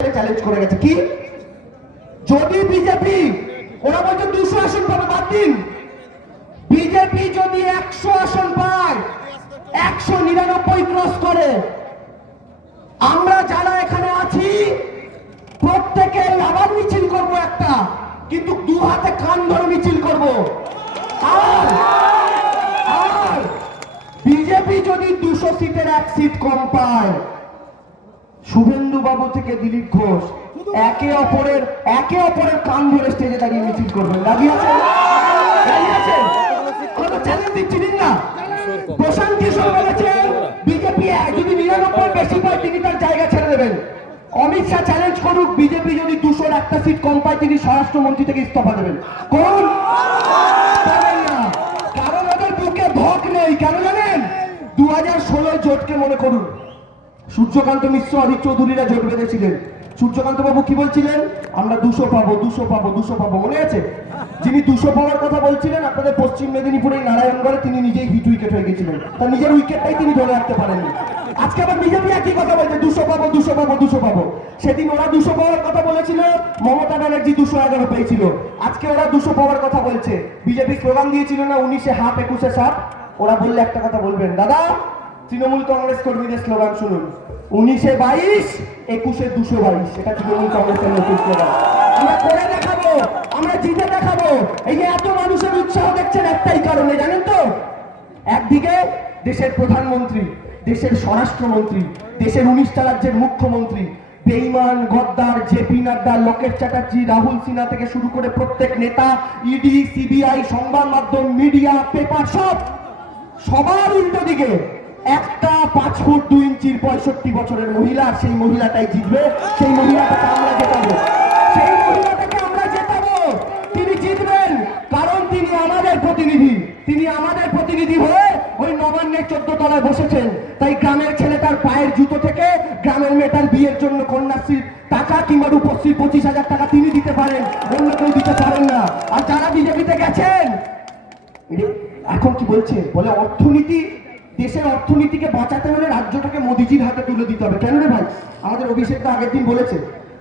Challenge করে গেছে। কি? যদি বিজেপি ওরা বলছে দুশো আসন পাবে, বাদ দিন। বিজেপি যদি একশো আসন পায়, একশো নিরানব্বই ক্রস করে। আমরা যারা এখানে আছি, প্রত্যেকে আবার মিছিল করব একটা, কিন্তু দু হাতে কান ধরে মিছিল করব। আর আর বিজেপি যদি দুশো সিটের এক সিট কম পায় শুভেন্দু বাবু থেকে দিলীপ ঘোষ একে অপরের একে অপরের কান ধরে স্টেজে দাঁড়িয়ে মিছিল করবেন। রাজি আমরা চ্যালেঞ্জ দিচ্ছি না। প্রশান্ত কিশোর বিজেপি যদি নিরানব্বই বেশি পায় তিনি তার জায়গা ছেড়ে দেবেন। অমিত শাহ চ্যালেঞ্জ করুক, বিজেপি যদি দুশোর একটা সিট কম পায়, তিনি স্বরাষ্ট্রমন্ত্রী থেকে ইস্তফা দেবেন। কোন পারেন না কারণ ওদের বুকে ধক নেই কেন জানেন দু হাজার ষোলোয় জোটকে মনে করুন সূর্যকান্ত মিশ্র অধীর চৌধুরীরা জোট বেঁধেছিলেন। সূর্যকান্ত বাবু কি বলছিলেন? আমরা দুশো পাবো দুশো পাবো দুশো পাবো, মনে আছে? যিনি দুশো পাওয়ার কথা বলছিলেন, আপনাদের পশ্চিম মেদিনীপুরের নারায়ণগড়ে তিনি নিজেই হিট উইকেট হয়ে গেছিলেন। তার নিজের উইকেটটাই তিনি ধরে রাখতে পারেননি। আজকে আবার বিজেপি একই কথা বলছে, দুশো পাবো দুশো পাবো দুশো পাবো। সেদিন ওরা দুশো পাওয়ার কথা বলেছিল, মমতা ব্যানার্জি দুশো এগারো পেয়েছিল। আজকে ওরা দুশো পাওয়ার কথা বলছে। বিজেপি স্লোগান দিয়েছিল না, উনিশে হাফ, একুশে সাত ওরা বললে একটা কথা বলবেন। দাদা, তৃণমূল কংগ্রেস কর্মীদের স্লোগান শুনুন। উনিশে বাইশ, একুশে দুশো বাইশ। এটা তৃণমূল কংগ্রেসের নতুন স্লোগান আমরা করে দেখাবো, আমরা জিতে দেখাবো। এই যে এত মানুষের উৎসাহ দেখছেন একটাই কারণে, জানেন তো? একদিকে দেশের প্রধানমন্ত্রী, দেশের স্বরাষ্ট্রমন্ত্রী, দেশের উনিশটা রাজ্যের মুখ্যমন্ত্রী, বেইমান, গদ্দার, জেপি নাড্ডা লোকেশ চ্যাটার্জি, রাহুল সিনহা থেকে শুরু করে প্রত্যেক নেতা, ইডি, সিবিআই, সংবাদ মাধ্যম, মিডিয়া, পেপার, সব, সবার উল্টো দিকে। একটা পাঁচ ফুট দুই ইঞ্চির পঁয়ষট্টি বছরের মহিলা, সেই মহিলাটাই জিতবে, সেই মহিলাটাকে আমরা জেতাবো। সেই মহিলাটাকে আমরা জেতাবো। তিনি জিতবেন, কারণ তিনি আমাদের প্রতিনিধি। তিনি আমাদের প্রতিনিধি হয়ে ওই নবান্নের চোদ্দ তলায় বসেছেন। তাই গ্রামের ছেলে তার পায়ের জুতো থেকে গ্রামের মেয়েটার বিয়ের জন্য কন্যাশ্রীর টাকা কিংবা রূপশ্রীর পঁচিশ হাজার টাকা তিনি দিতে পারেন। অন্য কেউ দিতে পারেন না। আর যারা বিজেপিতে গেছেন এখন কি বলছে? বলে অর্থনীতি দেশের অর্থনীতিকে বাঁচাতে হলে রাজ্যটাকে মোদিজির হাতে তুলে দিতে হবে। কেন রে ভাই? আমাদের অভিষেক দা আগের দিন বলেছে,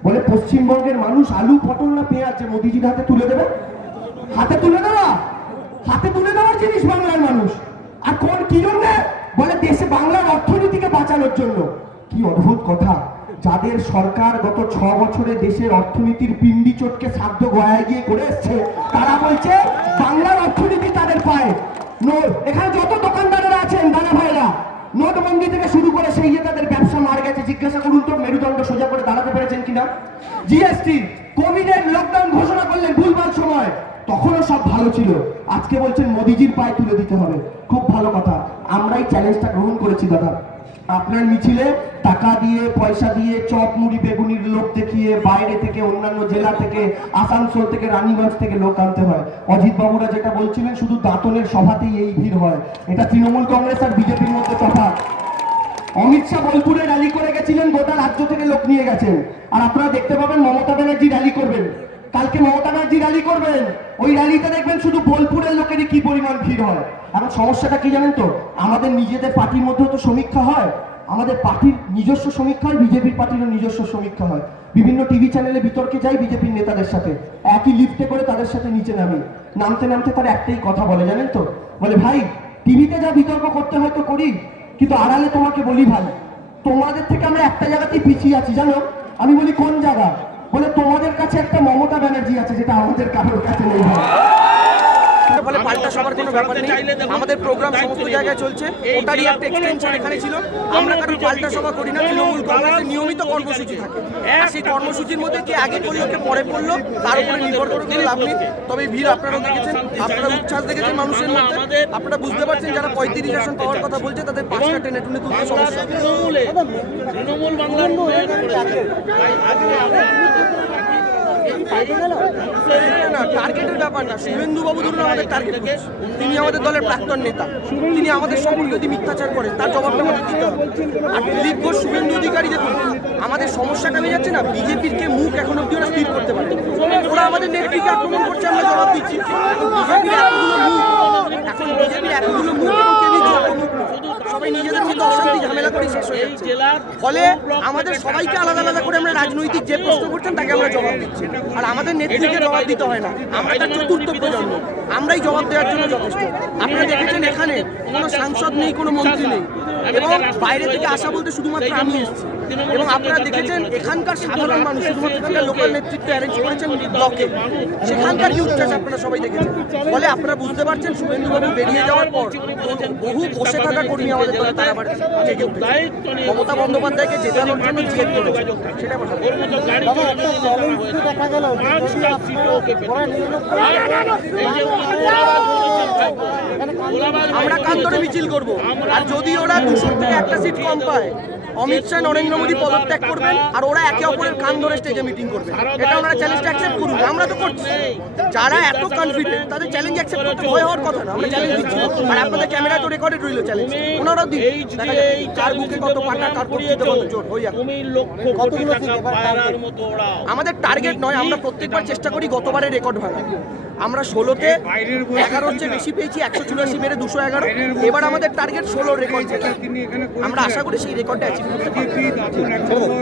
বলে পশ্চিমবঙ্গের মানুষ আলু, পটল না পেঁয়াজ যে মোদিজির হাতে তুলে দেবে? হাতে তুলে দেওয়া? হাতে তুলে দেওয়ার জিনিস বাংলার মানুষ। আর কোন কি জন্য? বলে দেশে বাংলার অর্থনীতিকে বাঁচানোর জন্য। কি অদ্ভুত কথা। যাদের সরকার গত ছ বছরে দেশের অর্থনীতির পিন্ডি চটকে সাধ্য গয়ায় গিয়ে করে এসছে, তারা বলছে, বাংলার অর্থনীতি তাদের পায়। এখানে যত দোকানদারেরা আছেন দাদা ভাইরা। নোটবন্দি থেকে শুরু করে সেই যে তাদের ব্যবসা মার গেছে। জিজ্ঞাসা করুন তো, মেরুদণ্ড সোজা করে দাঁড়াতে পেরেছেন কিনা? জিএসটি কোভিড এর লকডাউন ঘোষণা করলেন ভুলবার সময়। তখনও সব ভালো ছিল। আজকে বলছেন মোদিজির পায়ে তুলে দিতে হবে। খুব ভালো কথা। আমরাই চ্যালেঞ্জটা গ্রহণ করেছি, দাদা। আপনার মিছিলে টাকা দিয়ে, পয়সা দিয়ে চপ, মুড়ি, বেগুনির লোক দেখিয়ে বাইরে থেকে, অন্যান্য জেলা থেকে, আসানসোল থেকে, রানীগঞ্জ থেকে লোক আনতে হয়। অজিত বাবুরা যেটা বলছিলেন, শুধু দাঁতনের সভাতেই এই ভিড় হয়। এটা তৃণমূল কংগ্রেস আর বিজেপির মধ্যে তফাৎ। অমিত শাহ বোলপুরে র্যালি করে গেছিলেন, গোটা রাজ্য থেকে লোক নিয়ে গেছেন। আর আপনারা দেখতে পাবেন মমতা ব্যানার্জি র্যালি করবেন। কালকে মমতা ব্যানার্জি র্যালি করবেন। ওই র্যালিতে দেখবেন শুধু বোলপুরের লোকেরই কি পরিমাণ ভিড় হয়। এখন সমস্যাটা কি জানেন তো? আমাদের নিজেদের পার্টির মধ্যেও তো সমীক্ষা হয়। আমাদের পার্টির নিজস্ব সমীক্ষা হয়, বিজেপির পার্টিরও নিজস্ব সমীক্ষা হয়। বিভিন্ন টিভি চ্যানেলে বিতর্কে যাই বিজেপির নেতাদের সাথে। একই লিফটে করে তাদের সাথে নিচে নামি। নামতে নামতে তার একটাই কথা বলে, জানেন তো? বলে, ভাই টিভিতে যা বিতর্ক করতে হয় তো করি। কিন্তু আড়ালে তোমাকে বলি ভাই, তোমাদের থেকে আমরা একটা জায়গাতেই পিছিয়ে আছি, জানো? আমি বলি, কোন জায়গা? বলে তোমাদের কাছে একটা মমতা ব্যানার্জি আছে যেটা আমাদের কারোর কাছে নেই। পাল্টা সবার কোনো ব্যাপার নেই। আমাদের প্রোগ্রাম সমস্ত জায়গায় চলছে। ওটারই একটা এক্সটেনশন এখানে ছিল। আমরা কারোর পাল্টা সভা করি না তৃণমূল কংগ্রেসের নিয়মিত কর্মসূচি থাকে। আর সেই কর্মসূচির মধ্যে কে আগে করল কে পরে করল তার উপরে নির্ভর করে কোনো লাভ নেই। তবে ভিড় আপনারাও দেখেছেন আপনারা উচ্ছ্বাস দেখেছেন মানুষের মধ্যে। আপনারা বুঝতে পারছেন যারা পঁয়ত্রিশ আসন পাওয়ার কথা বলছে তাদের পাঁচটা টেনে টুনে তুলতে সমস্যা। তৃণমূলে তৃণমূল বাংলার তিনি আমাদের দলের প্রাক্তন নেতা। তিনি আমাদের সম্পর্কে যদি মিথ্যাচার করেন তার জবাবটা আমাদের দিতে হবে। আর দিলীপ শুভেন্দু অধিকারী দেখুন, আমাদের সমস্যাটা হয়ে যাচ্ছে না, বিজেপির কে মুখ এখন অব্দি ওরা স্থির করতে পারে ওরা আমাদের নেত্রীকে আক্রমণ করছে, আমরা জবাব দিচ্ছি। এখন বিজেপির এতগুলো মুখ এবং কেউই জবাব মুখ নেই। সবাই নিজেদের মধ্যে অশান্তি ঝামেলা করে শেষ হয়ে যাচ্ছে ফলে আমাদের সবাইকে আলাদা আলাদা করে আমরা রাজনৈতিক যে প্রশ্ন করছেন তাকে আমরা জবাব দিচ্ছি। আর আমাদের নেত্রীকে জবাব দিতে হয় না। আমরা তার চতুর্থ প্রজন্ম। আমরাই জবাব দেওয়ার জন্য যথেষ্ট। আপনারা দেখেছেন এখানে কোনো সাংসদ নেই কোনো মন্ত্রী নেই। এবং বাইরে থেকে আসা বলতে শুধুমাত্র আমি এসেছি। এবং আপনারা দেখেছেন এখানকার সাধারণ মানুষ শুধুমাত্র এখানকার লোকাল নেতৃত্ব অ্যারেঞ্জ করেছেন ব্লকে সেখানকার ইউথ চাষ আপনারা সবাই দেখেছেন। ফলে আপনারা বুঝতে পারছেন শুভেন্দুবাবু বেরিয়ে যাওয়ার পর বহু বসে থাকা কর্মী আমাদের দলে তারা আবার জেগে উঠেছে। মমতা বন্দ্যোপাধ্যায়কে জেতানোর জন্য জেদ করেছে। সেটা আমার ওর মতো গাড়ি চলে যদি দেওয়া হয়েছে, পাঁচটা সিটও ওকে পেতে হবে। এই যে ওলাবাজ বলেছেন থাকব, ওলাবাজ আমরা কান ধরে মিছিল করব। আর যদি ওরা দুশো থেকে একটা সিট কম পায় অমিত শাহ নরেন্দ্র মোদী পদত্যাগ করবেন আর ওরা একে অপরের কান ধরে স্টেজে মিটিং করবে। এটা ওনারা চ্যালেঞ্জটা অ্যাকসেপ্ট করুন। আমরা তো করছি। যারা এত কনফিডেন্ট তাদের চ্যালেঞ্জ অ্যাকসেপ্ট করতে ভয় হওয়ার কথা না। আমরা চ্যালেঞ্জ দিচ্ছি। আর আপনাদের ক্যামেরা তো রেকর্ডেড রইল চ্যালেঞ্জ ওনারাও দিন। কার বুকে কত পাটা কার কর্তৃত্ব কত জোর মতো ওড়াও। আমাদের টার্গেট নয় আমরা প্রত্যেকবার চেষ্টা করি গতবারের রেকর্ড ভাঙা আমরা ষোলোতে এগারোর চেয়ে বেশি পেয়েছি একশো চুরাশি মেরে দুশো এগারো। এবার আমাদের টার্গেট ষোলোর রেকর্ড আমরা আশা করি সেই রেকর্ডটা অ্যাচিভ করতে পারবো